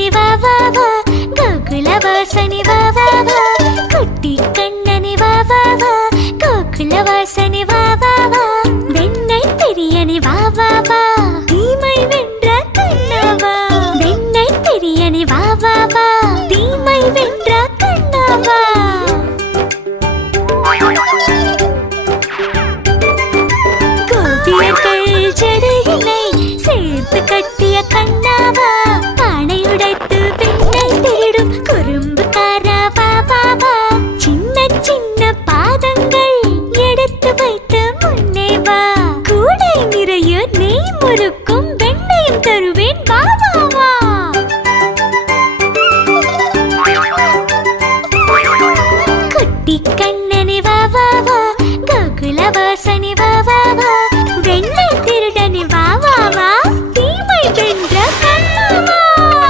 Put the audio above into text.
கண்ணனி வா வா வா கோகுல வாசனி வா வா வா குட்டி கண்ணனி வா வா வா கோகுல வாசனி வா வா வா வெண்ணை பெரியனி வா வா வா தீமை வென்ற கண்ணவா வெண்ணை பெரியனி வா